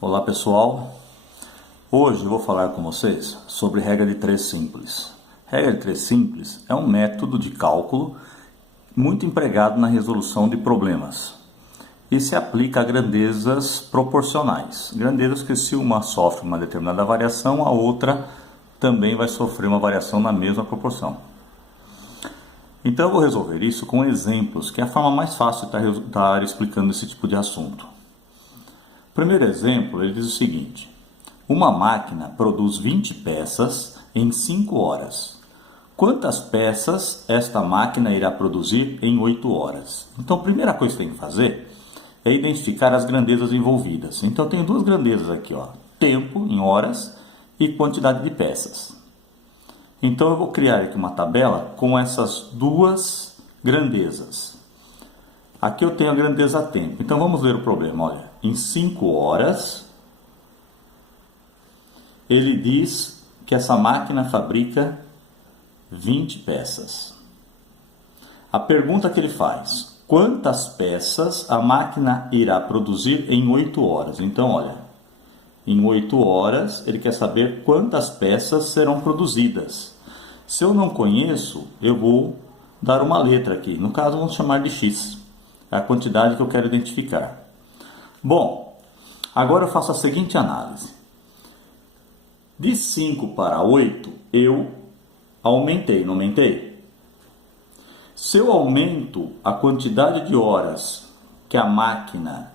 Olá pessoal, hoje eu vou falar com vocês sobre regra de 3 simples. Regra de 3 simples é um método de cálculo muito empregado na resolução de problemas e se aplica a grandezas proporcionais. Grandezas que se uma sofre uma determinada variação, a outra também vai sofrer uma variação na mesma proporção. Então eu vou resolver isso com exemplos, que é a forma mais fácil de estar explicando esse tipo de assunto. O primeiro exemplo, ele diz o seguinte: uma máquina produz 20 peças em 5 horas. Quantas peças esta máquina irá produzir em 8 horas? Então, a primeira coisa que tem que fazer é identificar as grandezas envolvidas. Então, eu tenho duas grandezas aqui, ó: tempo em horas e quantidade de peças. Então, eu vou criar aqui uma tabela com essas duas grandezas. Aqui eu tenho a grandeza tempo. Então, vamos ver o problema. Olha, em 5 horas, ele diz que essa máquina fabrica 20 peças. A pergunta que ele faz: quantas peças a máquina irá produzir em 8 horas? Então, olha, em 8 horas, ele quer saber quantas peças serão produzidas. Se eu não conheço, eu vou dar uma letra aqui. No caso, vamos chamar de X. É a quantidade que eu quero identificar. Bom, agora eu faço a seguinte análise. De 5 para 8, eu aumentei, não aumentei? Se eu aumento a quantidade de horas que a máquina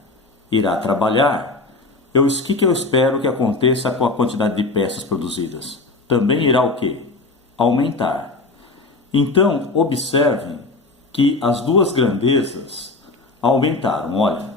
irá trabalhar, o que eu espero que aconteça com a quantidade de peças produzidas? Também irá o quê? Aumentar. Então, observem que as duas grandezas aumentaram. Olha,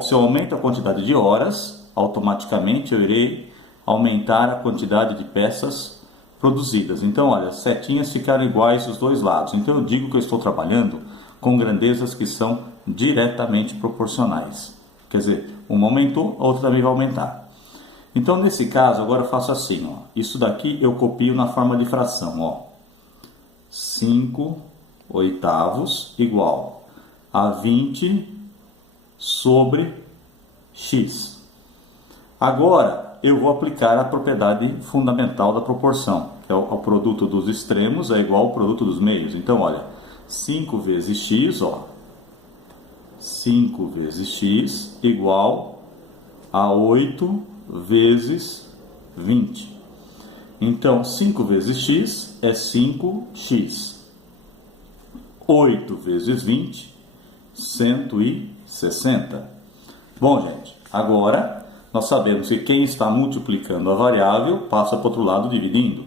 se eu aumento a quantidade de horas, automaticamente eu irei aumentar a quantidade de peças produzidas. Então, olha, as setinhas ficaram iguais dos dois lados. Então, eu digo que eu estou trabalhando com grandezas que são diretamente proporcionais. Quer dizer, uma aumentou, a outra também vai aumentar. Então, nesse caso, agora eu faço assim, ó. Isso daqui eu copio na forma de fração, ó. 5 oitavos igual a 20 sobre x. Agora eu vou aplicar a propriedade fundamental da proporção, que é o produto dos extremos é igual ao produto dos meios. Então, olha, 5 vezes x, ó, 5 vezes x igual a 8 vezes 20. Então, 5 vezes x é 5x. 8 vezes 20, 160. Bom, gente, agora nós sabemos que quem está multiplicando a variável passa para o outro lado dividindo.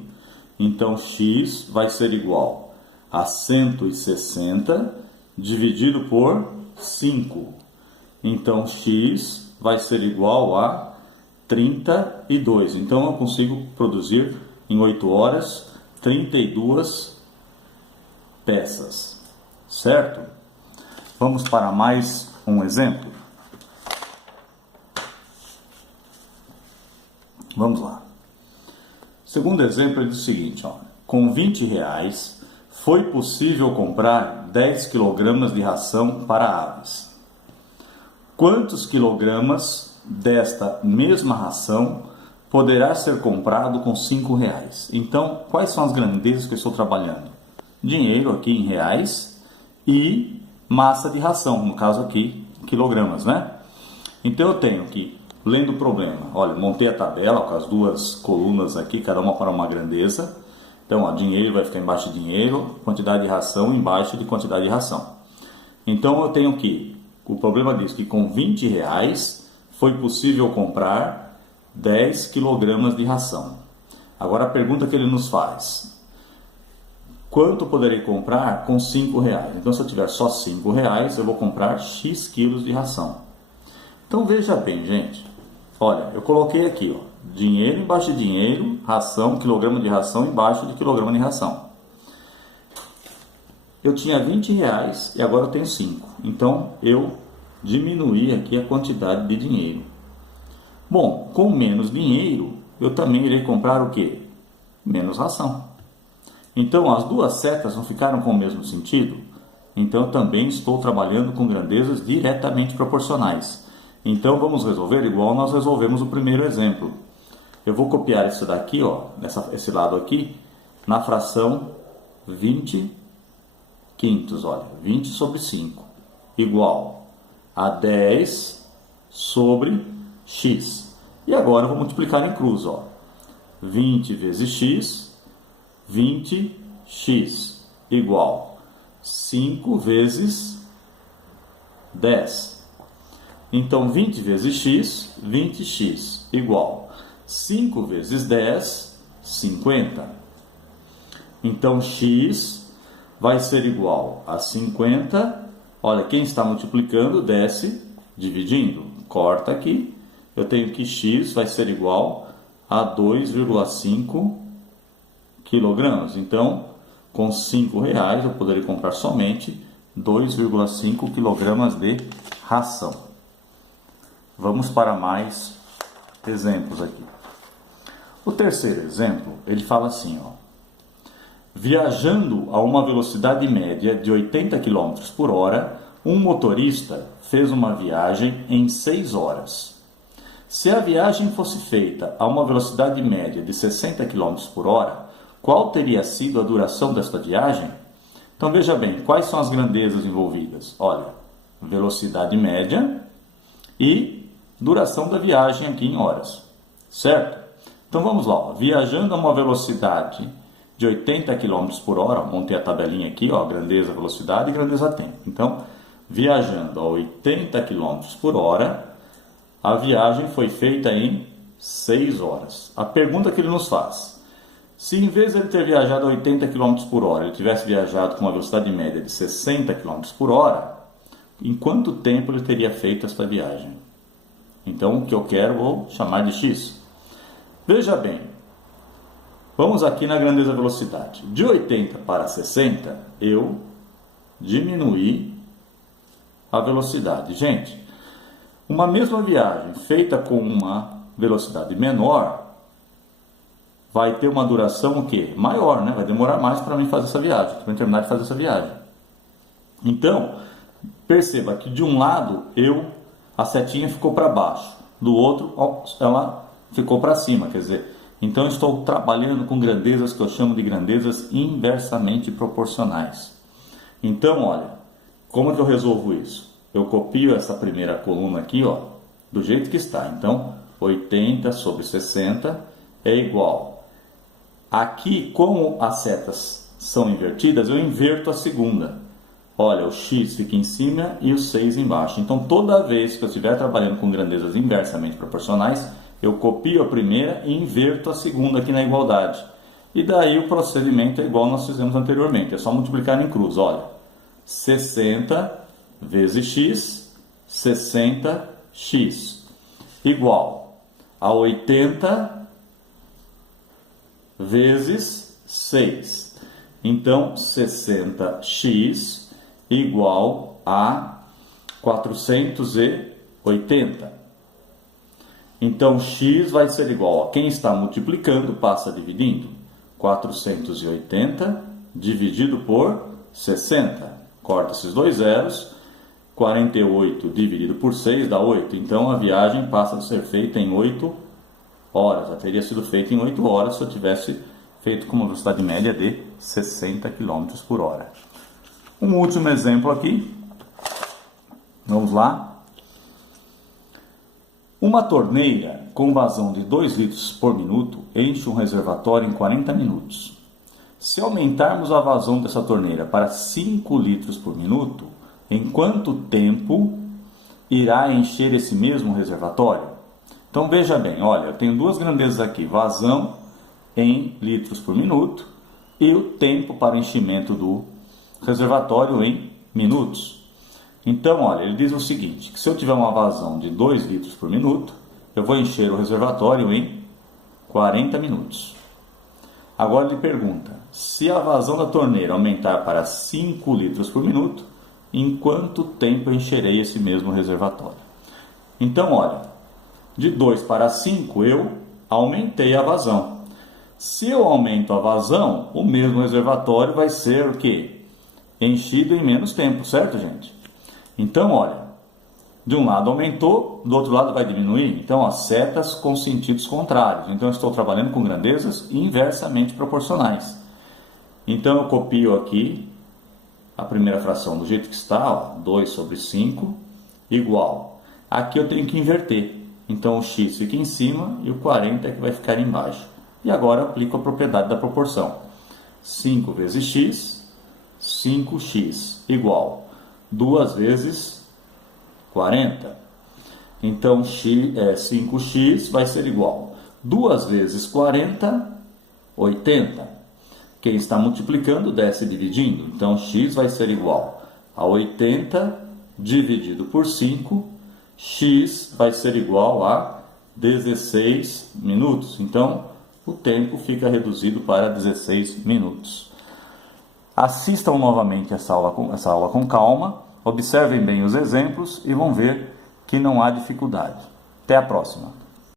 Então, x vai ser igual a 160 dividido por 5. Então, x vai ser igual a 32. Então, eu consigo produzir em 8 horas 32 peças. Certo? Vamos para mais um exemplo. Vamos lá. O segundo exemplo é o seguinte, ó. Com 20 reais foi possível comprar 10 kg de ração para aves. Quantos quilogramas desta mesma ração poderá ser comprado com 5 reais? Então, quais são as grandezas que eu estou trabalhando? Dinheiro aqui em reais e massa de ração, no caso aqui, quilogramas, né? Então eu tenho que, lendo o problema, olha, montei a tabela com as duas colunas aqui, cada uma para uma grandeza. Então, ó, dinheiro vai ficar embaixo de dinheiro, quantidade de ração embaixo de quantidade de ração. Então eu tenho que, o problema diz que com 20 reais foi possível comprar 10 kg de ração. Agora a pergunta que ele nos faz: quanto poderei comprar com 5 reais? Então, se eu tiver só 5 reais, eu vou comprar X quilos de ração. Então, veja bem, gente. Olha, eu coloquei aqui, ó, dinheiro embaixo de dinheiro, ração, quilograma de ração embaixo de quilograma de ração. Eu tinha 20 reais e agora eu tenho 5. Então, eu diminuí aqui a quantidade de dinheiro. Bom, com menos dinheiro, eu também irei comprar o quê? Menos ração. Então, as duas setas não ficaram com o mesmo sentido? Então, eu também estou trabalhando com grandezas diretamente proporcionais. Então vamos resolver igual nós resolvemos o primeiro exemplo. Eu vou copiar isso daqui, ó, esse lado aqui, na fração 20 quintos, olha, 20 sobre 5, igual a 10 sobre x. E agora eu vou multiplicar em cruz, ó, 20 vezes x, 20x, igual 5 vezes 10. Então, 20 vezes x, 20x, igual 5 vezes 10, 50. Então, x vai ser igual a 50. Olha, quem está multiplicando, desce, dividindo. Corta aqui. Eu tenho que x vai ser igual a 2,5 quilogramas. Então, com R$5 eu poderia comprar somente 2,5 quilogramas de ração. Vamos para mais exemplos aqui. O terceiro exemplo, ele fala assim, ó. Viajando a uma velocidade média de 80 km por hora, um motorista fez uma viagem em 6 horas. Se a viagem fosse feita a uma velocidade média de 60 km por hora, qual teria sido a duração desta viagem? Então veja bem, quais são as grandezas envolvidas? Olha, velocidade média e duração da viagem aqui em horas, certo? Então vamos lá, ó. Viajando a uma velocidade de 80 km por hora, montei a tabelinha aqui, ó, grandeza, velocidade e grandeza tempo. Então, viajando a 80 km por hora, a viagem foi feita em 6 horas. A pergunta que ele nos faz, se em vez de ele ter viajado a 80 km por hora, ele tivesse viajado com uma velocidade média de 60 km por hora, em quanto tempo ele teria feito esta viagem? Então, o que eu quero, vou chamar de x. Veja bem, vamos aqui na grandeza velocidade. De 80 para 60, eu diminuí a velocidade. Gente, uma mesma viagem feita com uma velocidade menor vai ter uma duração o quê? Maior, né? Vai demorar mais para mim fazer essa viagem, para eu terminar de fazer essa viagem. Então, perceba que de um lado a setinha ficou para baixo, do outro ela ficou para cima, quer dizer, então eu estou trabalhando com grandezas que eu chamo de grandezas inversamente proporcionais. Então, olha, como que eu resolvo isso? Eu copio essa primeira coluna aqui, ó, do jeito que está. Então, 80 sobre 60 é igual. Aqui, como as setas são invertidas, eu inverto a segunda. Olha, o x fica em cima e o 6 embaixo. Então, toda vez que eu estiver trabalhando com grandezas inversamente proporcionais, eu copio a primeira e inverto a segunda aqui na igualdade. E daí o procedimento é igual nós fizemos anteriormente. É só multiplicar em cruz. Olha, 60 vezes x, 60x, igual a 80 vezes 6. Então, 60x igual a 480. Então, x vai ser igual a quem está multiplicando passa dividindo. 480 dividido por 60. Corta esses dois zeros. 48 dividido por 6 dá 8. Então, a viagem passa a ser feita em 8 horas. Já teria sido feita em 8 horas se eu tivesse feito com uma velocidade média de 60 km por hora. Um último exemplo aqui. Vamos lá. Uma torneira com vazão de 2 litros por minuto enche um reservatório em 40 minutos. Se aumentarmos a vazão dessa torneira para 5 litros por minuto, em quanto tempo irá encher esse mesmo reservatório? Então veja bem, olha, eu tenho duas grandezas aqui, vazão em litros por minuto e o tempo para enchimento do reservatório em minutos. Então, olha, ele diz o seguinte, que se eu tiver uma vazão de 2 litros por minuto, eu vou encher o reservatório em 40 minutos. Agora ele pergunta, se a vazão da torneira aumentar para 5 litros por minuto, em quanto tempo eu encherei esse mesmo reservatório? Então, olha, de 2 para 5 eu aumentei a vazão. Se eu aumento a vazão, o mesmo reservatório vai ser o quê? Enchido em menos tempo, certo, gente? Então, olha, De um lado aumentou, do outro lado vai diminuir. Então, ó, setas com sentidos contrários. Então, eu estou trabalhando com grandezas inversamente proporcionais. Então, eu copio aqui a primeira fração do jeito que está, ó, 2 sobre 5, igual. Aqui eu tenho que inverter. Então, o x fica em cima e o 40 é que vai ficar embaixo. E agora eu aplico a propriedade da proporção. 5 vezes x, 5x, igual 2 vezes 40. Então, 5x vai ser igual 2 vezes 40, 80. Quem está multiplicando, desce dividindo. Então, x vai ser igual a 80 dividido por 5. X vai ser igual a 16 minutos. Então, o tempo fica reduzido para 16 minutos. Assistam novamente essa aula com calma, observem bem os exemplos e vão ver que não há dificuldade. Até a próxima!